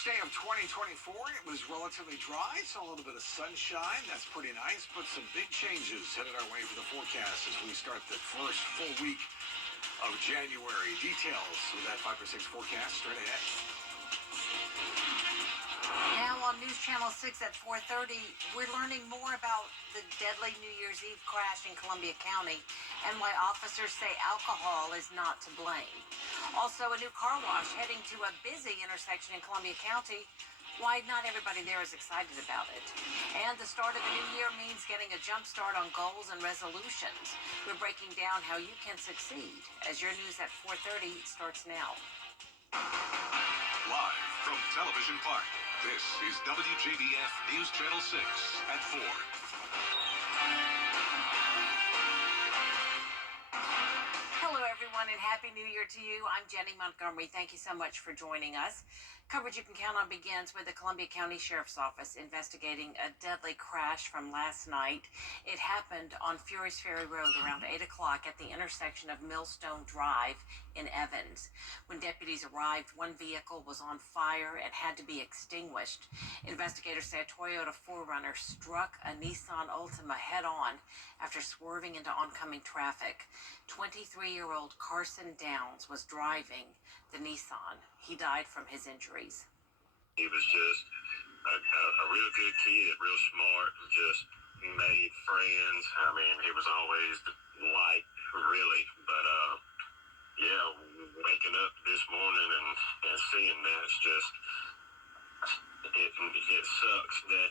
First day of 2024, it was relatively dry, saw a little bit of sunshine. That's pretty nice, but some big changes headed our way for the forecast as we start the first full week of January. Details with that 5 or 6 forecast straight ahead. Now on News Channel 6 at 4:30, we're learning more about the deadly New Year's Eve crash in Columbia County and why officers say alcohol is not to blame. Also, a new car wash heading to a busy intersection in Columbia County. Why not everybody there is excited about it. And the start of the new year means getting a jump start on goals and resolutions. We're breaking down how you can succeed as your news at 4:30 starts now. Live from Television Park, this is WJBF News Channel 6 at 4. Hello, everyone, and Happy New Year to you. I'm Jenny Montgomery. Thank you so much for joining us. Coverage you can count on begins with the Columbia County Sheriff's Office investigating a deadly crash from last night. It happened on Furys Ferry Road around 8 o'clock at the intersection of Millstone Drive in Evans. When deputies arrived, one vehicle was on fire and had to be extinguished. Investigators say a Toyota 4Runner struck a Nissan Altima head-on after swerving into oncoming traffic. 23-year-old Carson Downs was driving the Nissan. He died from his injuries. He was just a real good kid, real smart, just made friends. I mean, he was always the light, really. But, yeah, waking up this morning and seeing that's just, it sucks that,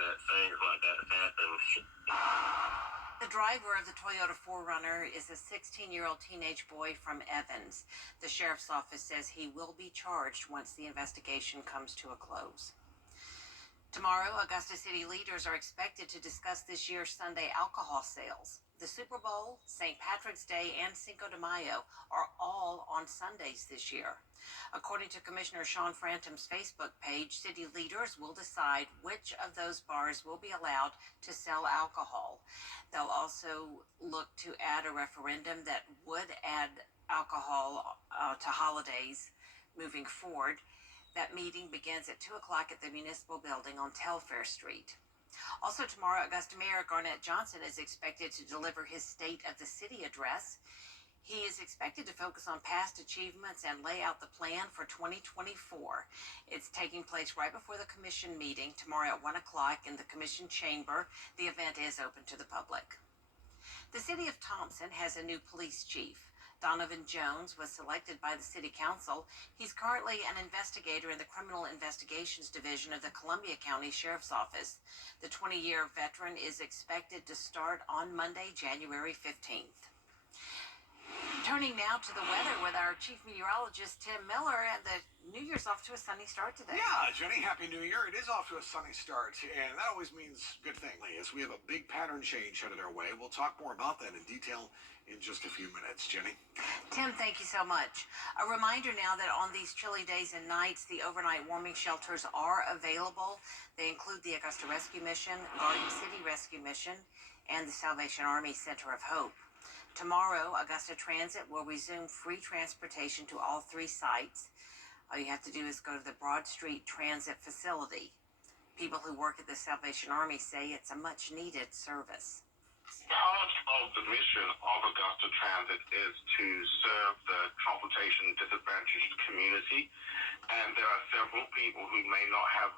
that things like that happen. The driver of the Toyota 4Runner is a 16-year-old teenage boy from Evans. The sheriff's office says he will be charged once the investigation comes to a close. Tomorrow, Augusta City leaders are expected to discuss this year's Sunday alcohol sales. The Super Bowl, St. Patrick's Day, and Cinco de Mayo are all on Sundays this year. According to Commissioner Sean Frantum's Facebook page, city leaders will decide which of those bars will be allowed to sell alcohol. They'll also look to add a referendum that would add alcohol to holidays moving forward. That meeting begins at 2 o'clock at the Municipal Building on Telfair Street. Also tomorrow, Augusta Mayor Garnett Johnson is expected to deliver his State of the City address. He is expected to focus on past achievements and lay out the plan for 2024. It's taking place right before the commission meeting tomorrow at 1 o'clock in the commission chamber. The event is open to the public. The city of Thompson has a new police chief. Donovan Jones was selected by the city council. He's currently an investigator in the Criminal Investigations Division of the Columbia County Sheriff's Office. The 20-year veteran is expected to start on Monday, January 15th. Turning now to the weather with our chief meteorologist, Tim Miller, and the New Year's off to a sunny start today. Yeah, Jenny, Happy New Year. It is off to a sunny start, and that always means good thing, as we have a big pattern change headed our way. We'll talk more about that in detail in just a few minutes. Jenny? Tim, thank you so much. A reminder now that on these chilly days and nights, the overnight warming shelters are available. They include the Augusta Rescue Mission, Garden City Rescue Mission, and the Salvation Army Center of Hope. Tomorrow, Augusta Transit will resume free transportation to all 3 sites. All you have to do is go to the Broad Street Transit Facility. People who work at the Salvation Army say it's a much-needed service. Part of the mission of Augusta Transit is to serve the transportation disadvantaged community, and there are several people who may not have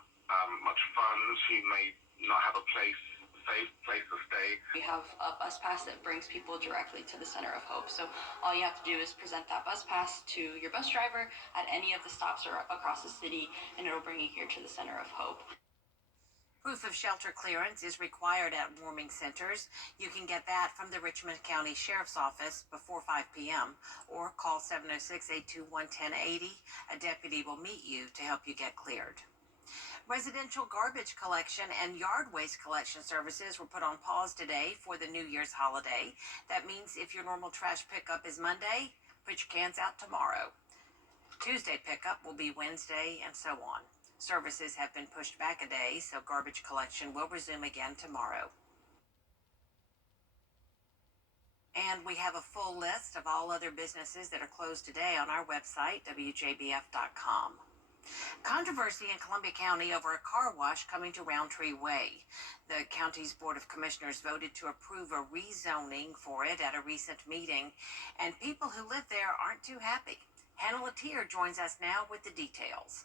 much funds, who may not have a safe place to stay. We have a bus pass that brings people directly to the Center of Hope. So all you have to do is present that bus pass to your bus driver at any of the stops across the city, and it'll bring you here to the Center of Hope. Proof of shelter clearance is required at warming centers. You can get that from the Richmond County Sheriff's Office before 5 p.m. or call 706-821-1080. A deputy will meet you to help you get cleared. Residential garbage collection and yard waste collection services were put on pause today for the New Year's holiday. That means if your normal trash pickup is Monday, put your cans out tomorrow. Tuesday pickup will be Wednesday, and so on. Services have been pushed back a day, so garbage collection will resume again tomorrow. And we have a full list of all other businesses that are closed today on our website, WJBF.com. Controversy in Columbia County over a car wash coming to Roundtree Way. The county's Board of Commissioners voted to approve a rezoning for it at a recent meeting, and people who live there aren't too happy. Hannah Latier joins us now with the details.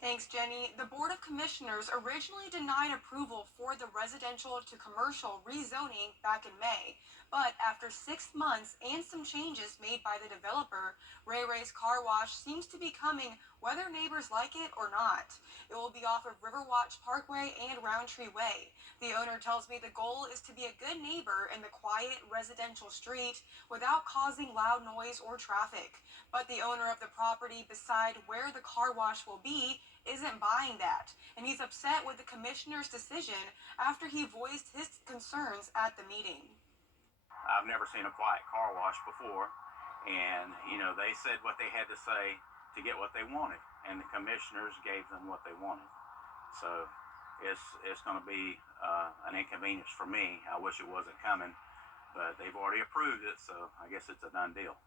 Thanks, Jenny. The Board of Commissioners originally denied approval for the residential to commercial rezoning back in May, but after 6 months and some changes made by the developer, Ray Ray's Car Wash seems to be coming whether neighbors like it or not. It will be off of Riverwatch Parkway and Roundtree Way. The owner tells me the goal is to be a good neighbor in the quiet residential street without causing loud noise or traffic. But the owner of the property beside where the car wash will be isn't buying that, and he's upset with the commissioner's decision after he voiced his concerns at the meeting. I've never seen a quiet car wash before, and they said what they had to say to get what they wanted, and the commissioners gave them what they wanted. So it's going to be an inconvenience for me. I wish it wasn't coming, but they've already approved it, so I guess it's a done deal.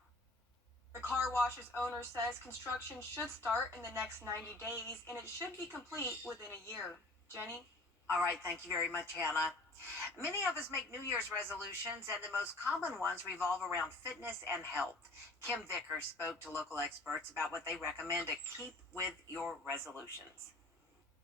The car wash's owner says construction should start in the next 90 days, and it should be complete within a year. Jenny? All right, thank you very much, Hannah. Many of us make New Year's resolutions, and the most common ones revolve around fitness and health. Kim Vickers spoke to local experts about what they recommend to keep with your resolutions.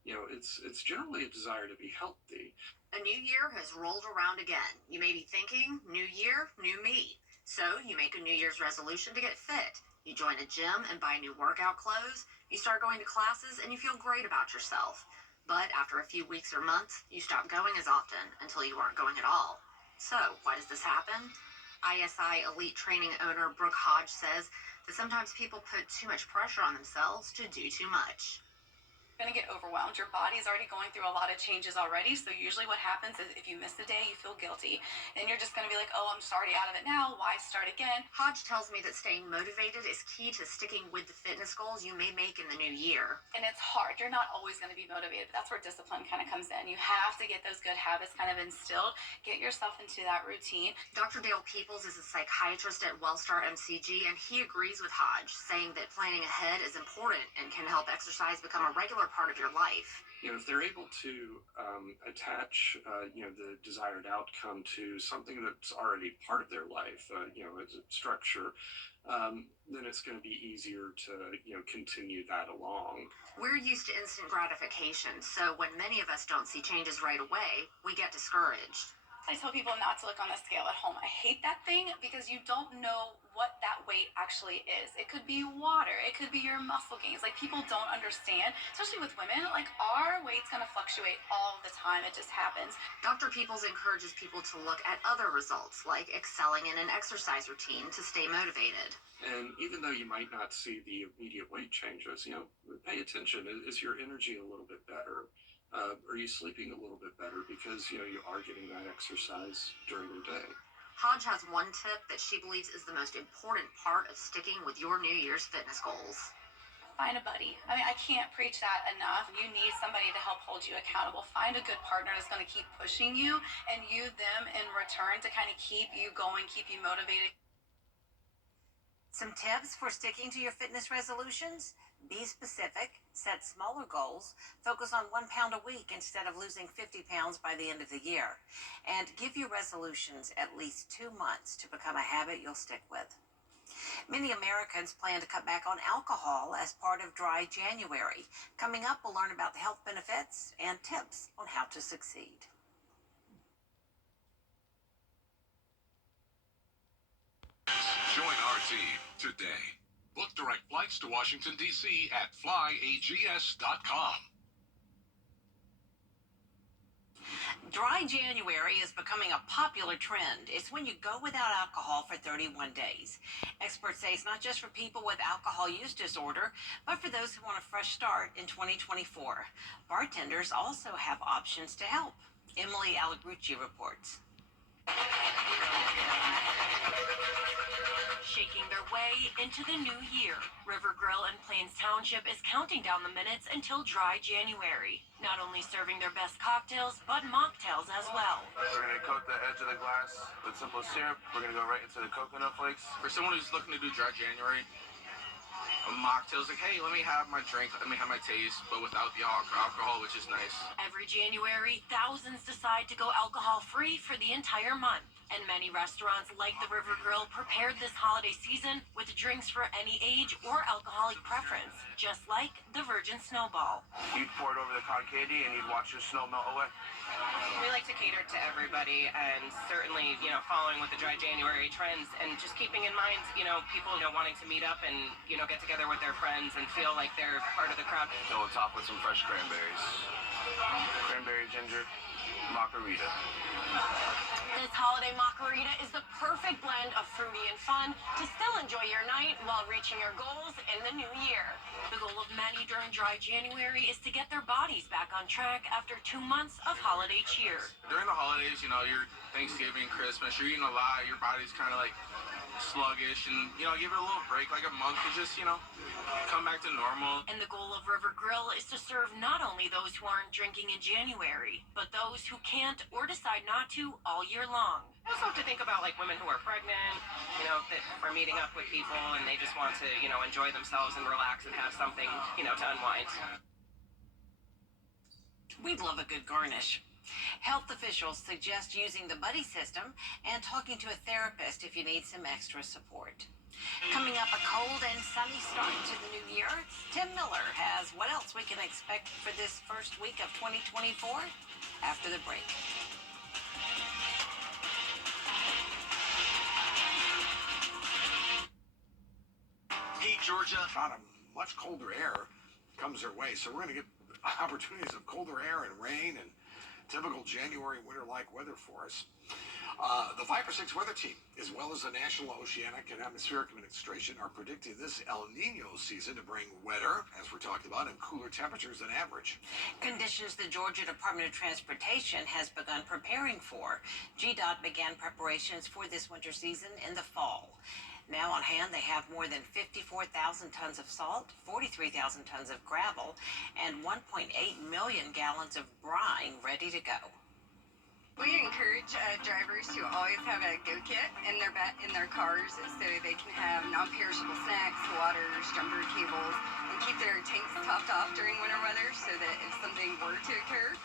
It's generally a desire to be healthy. A new year has rolled around again. You may be thinking, new year, new me. So you make a New Year's resolution to get fit. You join a gym and buy new workout clothes. You start going to classes and you feel great about yourself. But after a few weeks or months, you stop going as often until you aren't going at all. So why does this happen? ISI Elite Training owner Brooke Hodge says that sometimes people put too much pressure on themselves to do too much. Going to get overwhelmed. Your body's already going through a lot of changes already. So usually what happens is if you miss a day, you feel guilty. And you're just going to be like, oh, I'm just already out of it now. Why start again? Hodge tells me that staying motivated is key to sticking with the fitness goals you may make in the new year. And it's hard. You're not always going to be motivated. But that's where discipline kind of comes in. You have to get those good habits kind of instilled. Get yourself into that routine. Dr. Dale Peoples is a psychiatrist at Wellstar MCG, and he agrees with Hodge, saying that planning ahead is important and can help exercise become a regular part of your life. If they're able to attach, the desired outcome to something that's already part of their life, as a structure, then it's going to be easier to, continue that along. We're used to instant gratification, so when many of us don't see changes right away, we get discouraged. I tell people not to look on the scale at home. I hate that thing because you don't know what that weight actually is. It could be water. It could be your muscle gains. Like, people don't understand, especially with women, like, our weight's going to fluctuate all the time. It just happens. Dr. Peoples encourages people to look at other results, like excelling in an exercise routine to stay motivated. And even though you might not see the immediate weight changes, pay attention. Is your energy a little bit better? Are you sleeping a little bit better because, you are getting that exercise during your day? Hodge has one tip that she believes is the most important part of sticking with your New Year's fitness goals. Find a buddy. I mean, I can't preach that enough. You need somebody to help hold you accountable. Find a good partner that's going to keep pushing you, and you them in return to kind of keep you going, keep you motivated. Some tips for sticking to your fitness resolutions? Be specific, set smaller goals, focus on 1 pound a week instead of losing 50 pounds by the end of the year, and give your resolutions at least 2 months to become a habit you'll stick with. Many Americans plan to cut back on alcohol as part of Dry January. Coming up, we'll learn about the health benefits and tips on how to succeed. Join our team today. Book direct flights to Washington, D.C. at flyags.com. Dry January is becoming a popular trend. It's when you go without alcohol for 31 days. Experts say it's not just for people with alcohol use disorder, but for those who want a fresh start in 2024. Bartenders also have options to help. Emily Allegrucci reports. Shaking their way into the new year, River Grill in Plains Township is counting down the minutes until Dry January. Not only serving their best cocktails, but mocktails as well. We're going to coat the edge of the glass with simple syrup. We're going to go right into the coconut flakes. For someone who's looking to do Dry January, mocktails. Like, hey, let me have my drink, let me have my taste, but without the alcohol, which is nice. Every January, thousands decide to go alcohol-free for the entire month. And many restaurants like the River Grill prepared this holiday season with drinks for any age or alcoholic preference, just like the Virgin Snowball. You'd pour it over the cotton candy and you'd watch the snow melt away. We like to cater to everybody, and certainly, following with the dry January trends, and just keeping in mind, people, wanting to meet up and, get together with their friends and feel like they're part of the crowd. Go on top with some fresh cranberries. Cranberry ginger margarita. This holiday margarita is the perfect blend of fruity and fun to still enjoy your night while reaching your goals in the new year. The goal of many during dry January is to get their bodies back on track after 2 months of holiday cheer. During the holidays, your Thanksgiving, Christmas, you're eating a lot, your body's kind of like sluggish, and give it a little break, like a month, to just come back to normal. And the goal of River Grill is to serve not only those who aren't drinking in January, but those who can't or decide not to all year long. I also have to think about women who are pregnant, that are meeting up with people and they just want to, enjoy themselves and relax and have something, to unwind. We'd love a good garnish. Health officials suggest using the buddy system and talking to a therapist if you need some extra support. Coming up, a cold and sunny start to the new year. Tim Miller has what else we can expect for this first week of 2024 after the break. Hey, Georgia. Not much colder air comes their way, so we're going to get opportunities of colder air and rain and typical January winter-like weather for us. The 5-6 weather team, as well as the National Oceanic and Atmospheric Administration, are predicting this El Nino season to bring wetter, as we're talking about, and cooler temperatures than average. Conditions the Georgia Department of Transportation has begun preparing for. GDOT began preparations for this winter season in the fall. Now on hand, they have more than 54,000 tons of salt, 43,000 tons of gravel, and 1.8 million gallons of brine ready to go. We encourage drivers to always have a go kit in their cars so they can have non-perishable snacks, waters, jumper cables, and keep their tanks topped off during winter weather so that if something were to occur,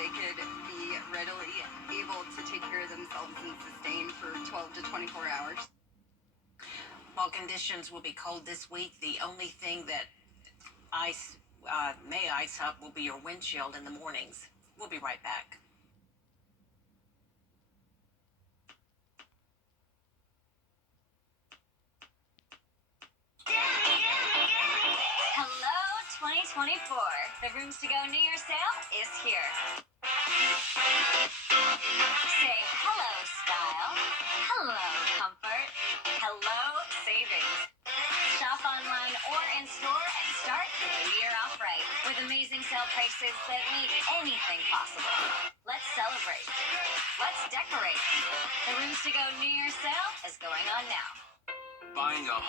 they could be readily able to take care of themselves and sustain for 12 to 24 hours. While conditions will be cold this week, the only thing that may ice up will be your windshield in the mornings. We'll be right back. Hello 2024. The Rooms to Go New Year sale is here. Say hello style, hello comfort, hello savings. Shop online or in store and start the new year off right with amazing sale prices that make anything possible. Let's celebrate. Let's decorate. The Rooms to Go New Year sale is going on now. Buying a home